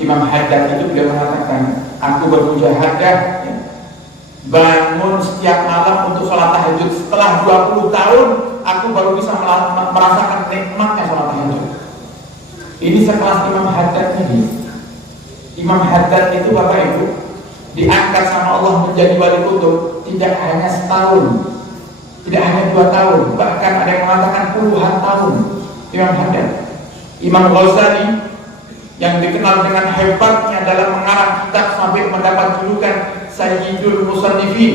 Imam Haddad itu beliau mengatakan, aku bermujahadah ya, bangun setiap malam untuk sholat tahajud. Setelah 20 tahun aku baru bisa merasakan nikmatnya sholat tahajud. Ini sekelas Imam Haddad ini. Imam Haddad itu Bapak Ibu diangkat sama Allah menjadi wali kutub tidak hanya setahun, tidak hanya 2 tahun, bahkan ada yang mengatakan puluhan tahun. Imam Haddad, Imam Ghazali yang dikenal dengan hebatnya dalam mengarang kitab sampai mendapat julukan Sayyidul Musannifin,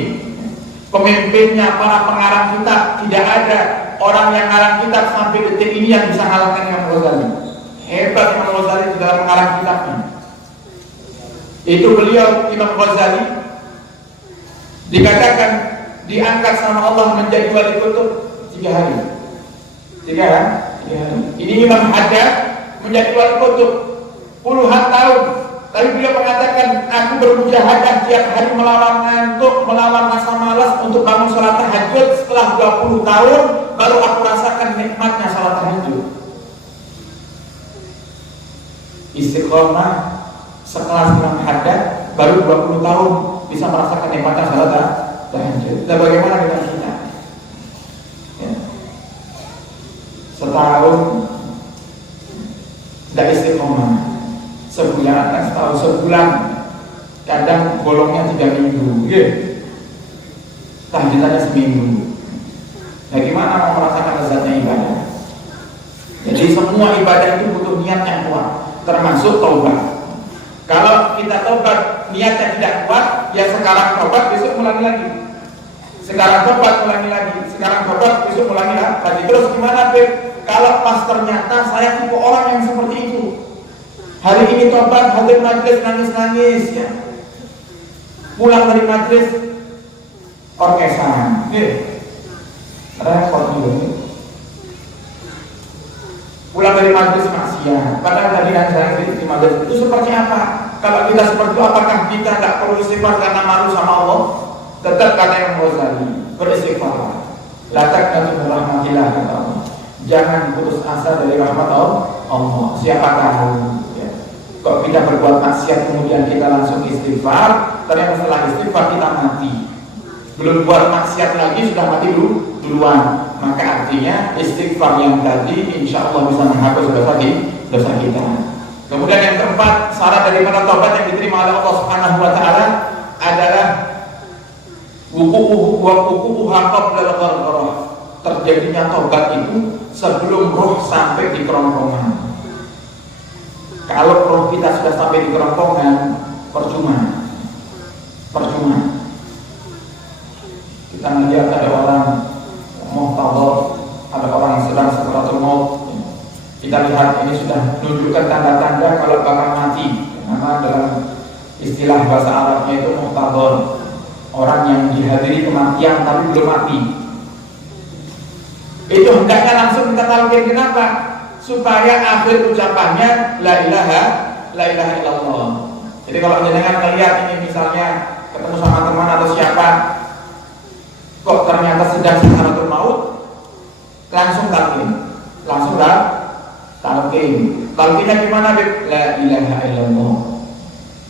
pemimpinnya para pengarang kitab. Tidak ada orang yang mengarang kitab sampai detik ini yang bisa mengalahkan Imam Ghazali. Hebat Imam Ghazali di dalam mengarang kitabnya. Itu beliau Imam Ghazali dikatakan diangkat sama Allah menjadi wali kutub 3 hari. 3 hari. Ini Imam Haddad menjadi wali kutub puluhan tahun, tapi beliau mengatakan, aku bermujahadah tiap hari melawan ngantuk, melawan rasa malas untuk bangun sholat tahajud. Setelah 20 tahun baru aku rasakan nikmatnya sholat tahajud. Istiqomah sekelas Imam Haddad baru 20 tahun bisa merasakan nikmatnya sholat tahajud. Dan bagaimana dengan kita? Ya. Setahun tidak istiqomah, sebulan kan setahun, sebulan kadang bolongnya 3 minggu, tahajudnya seminggu. Bagaimana mau merasakan lezatnya ibadah? Jadi semua ibadah itu butuh niat yang kuat, termasuk taubat. Kalau kita taubat niatnya tidak kuat, ya sekarang taubat besok ulangi lagi. Sekarang taubat ulangi lagi. Sekarang taubat besok ulangi lagi. Terus gimana, Beb? Kalau pas ternyata saya tipe orang yang seperti itu, hari ini tobat, hadir majlis nangis-nangis ya. Pulang dari majlis orkesan, repot juga. Pulang dari majlis maksiat, padahal tadi yang saya di majlis itu seperti apa? Kalau kita seperti itu, apakah kita tidak perlu istighfar karena malu sama Allah? Tetap kata yang Ghazali, beristighfar. La taqnatu min rahmatillah, kata Allah. Jangan putus asa dari rahmat Allah. Siapa tahu ya, kok kita berbuat maksiat kemudian kita langsung istighfar, ternyata setelah istighfar kita mati, belum buat maksiat lagi sudah mati duluan. Maka artinya istighfar yang tadi insya Allah bisa menghapus dosa kita. Kemudian yang keempat, syarat daripada taubat yang diterima oleh Allah Subhanahu wa taala adalah wuqu'uha qabla al-ghargharah. Terjadinya taubat itu sebelum roh sampai di kerongkongan. Kalau roh kita sudah sampai di kerongkongan, percuma. Kita melihat ada orang muhtadar, ada orang yang sedang sakaratul maut. Kita lihat ini sudah menunjukkan tanda-tanda kalau bakal mati. Nama dalam istilah bahasa Arabnya itu muhtadar, orang yang dihadiri kematian tapi belum mati. Itu hendaknya langsung kita talqin. Kenapa? Supaya akhir ucapannya la ilaha illallah. Jadi kalau jenengan melihat ini misalnya ketemu sama teman atau siapa, kok ternyata sedang sakaratul maut, langsung talqin. Talqinnya gimana, Beb? La ilaha illallah.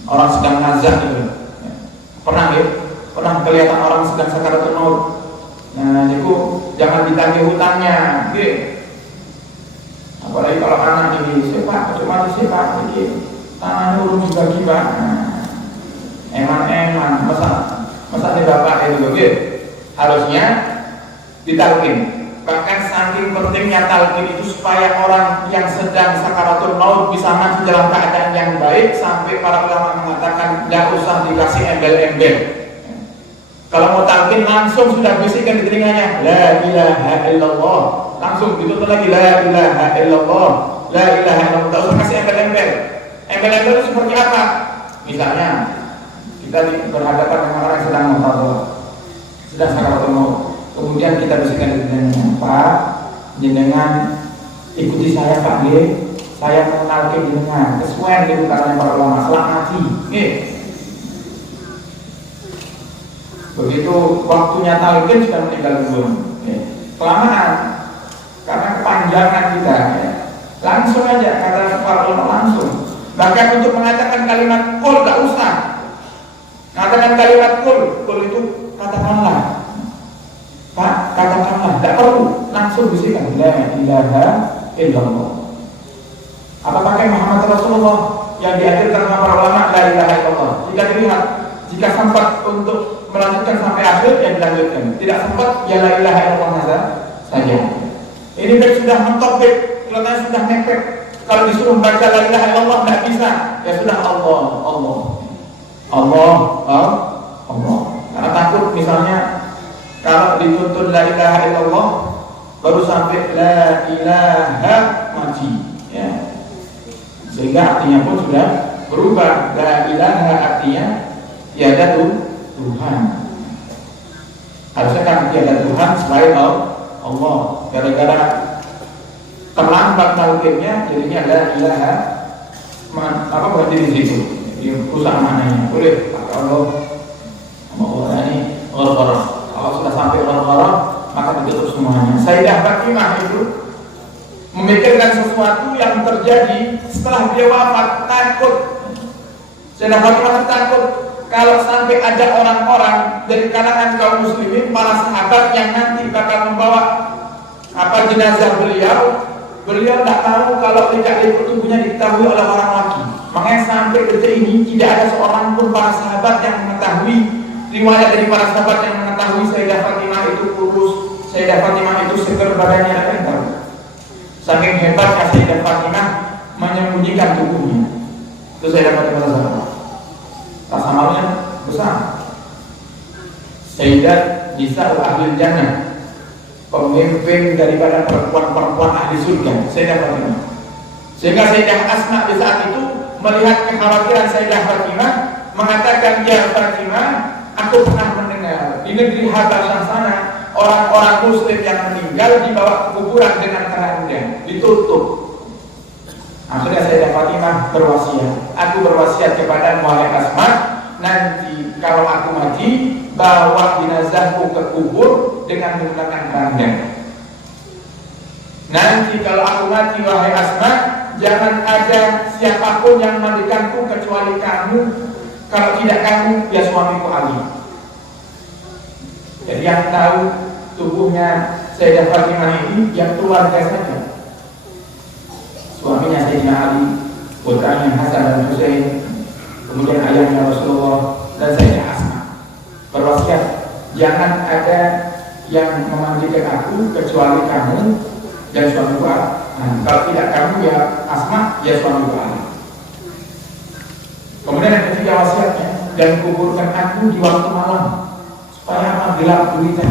Orang sedang nazar gitu. Pernah kelihatan orang sedang sakaratul maut. Nah, itu jangan ditagih hutangnya, apalagi kalau anak ini sepak, cuma sepak, tangan urung juga eman, masa nih bapak itu, harusnya ditalkin. Bahkan saking pentingnya talkin itu supaya orang yang sedang sakaratul maut bisa mati dalam keadaan yang baik, sampai para ulama mengatakan tidak usah dikasih embel-embel. Kalau mau talqin langsung sudah bisikkan di telinganya la ilaha illallah, langsung ditutup lagi la ilaha illallah, la ilaha illallah. Tak usah kasih embel-embel. Embel-embel itu seperti apa? Misalnya kita berhadapan dengan orang yang sedang muhtadar, sedang sakaratul maut, kemudian kita bisikkan di telinganya, Pak, jenengan ikuti saya Pak, saya mau talqin jenengan kesuwen gitu katanya para ulama, selak mati, begitu waktunya talqin sudah meninggal duluan, kelamaan karena kepanjangan kita, langsung aja kata para ulama langsung. Bahkan untuk mengatakan kalimat kul gak usah. Mengatakan kalimat kul itu katakanlah. Pak, katakanlah, gak perlu. Langsung bisikan la ilaha illallah. Apa pakai Muhammad Rasulullah yang diajarkan sama para ulama la ilaha illallah. Jika dilihat, jika sempat untuk melanjutkan sampai akhir, ya dilanjutkan. Tidak sempat, ya la ilaha illallah saja. Ini kan sudah mentopik, kalau sudah mepet. Kalau disuruh baca la ilaha illallah tidak bisa, ya sudah Allah. Karena takut misalnya kalau dituntut la ilaha illallah baru sampai la ilaha mati, ya. Sehingga artinya pun sudah berubah. La ilaha artinya tiada Tuhan. Harusnya kan tiada Tuhan selain Allah. Gara-gara terlambat talqinnya jadinya la ilaha apa berarti di situ. Di usaha mananya boleh pakai Allah. Allah ini orang-orang. Kalau sudah sampai orang-orang maka ditutup semuanya. Sayyidah Fatimah itu memikirkan sesuatu yang terjadi setelah dia wafat, takut. Sayyidah Fatimah takut kalau sampai ada orang-orang dari kalangan kaum muslimin, para sahabat yang nanti bakal membawa jenazah beliau tidak tahu kalau tidak lipat tubuhnya diketahui oleh orang laki. Makanya sampai detik ini tidak ada seorang pun para sahabat yang mengetahui, riwayat dari para sahabat yang mengetahui Sayyidah Fatimah itu kurus, Sayyidah Fatimah itu seger badannya, ada yang tahu. Saking hebatnya Sayyidah Fatimah menyembunyikan tubuhnya. Itu Sayyidah Fatimah Zahra. Rasa malunya besar. Sayyidah Nisa Ahlul Jannah, pemimpin daripada perempuan-perempuan ahli surga, Sayyidah Fatimah. Sehingga Sayyidah Asma di saat itu melihat kekhawatiran Sayyidah Fatimah, mengatakan, ya Fatimah, aku pernah mendengar di negeri Habasyah sana orang-orang muslim yang meninggal dibawa ke kuburan dengan keranda ditutup. Akhirnya Sayyidah Fatimah berwasiat, aku berwasiat kepada wahai Asma, nanti kalau aku mati bawa jenazahku ke kubur dengan menggunakan keranda. Nanti kalau aku mati wahai Asma, jangan ada siapapun yang mandikanku kecuali kamu. Kalau tidak kamu, ya suamiku Ali. Jadi yang tahu tubuhnya Sayyidah Fatimah ini yang keluarga saja. Suaminya Sayyidina Ali, putranya Hasan dan Husain, kemudian ayahnya Rasulullah dan Sayyidah Asma. Berwasiat, jangan ada yang memandikan aku kecuali kamu dan suamiku Ali. Kalau tidak kamu, ya Asma, ya suamiku Ali. Kemudian yang ketiga wasiatnya, dan kuburkan aku di waktu malam supaya amat gelap gulita.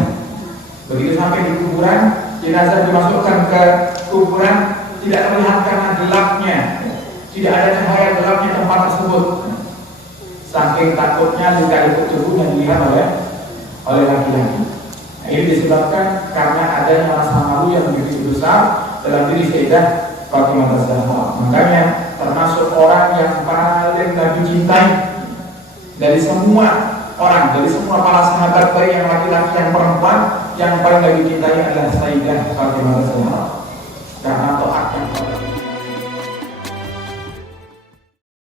Begitu sampai di kuburan, jenazah dimasukkan ke kuburan, tidak terlihat karena gelapnya, tidak ada cahaya gelapnya tempat tersebut. Saking takutnya jika ikut tubuhnya dilihat oleh laki-laki. Nah, ini disebabkan karena adanya rasa malu yang begitu besar dalam diri Sayyidah Fatimah Zahra. Makanya termasuk orang yang paling Nabi cintai dari semua orang, dari semua para sahabat, baik yang laki-laki yang perempuan, yang paling Nabi cintai adalah Sayyidah Fatimah Zahra.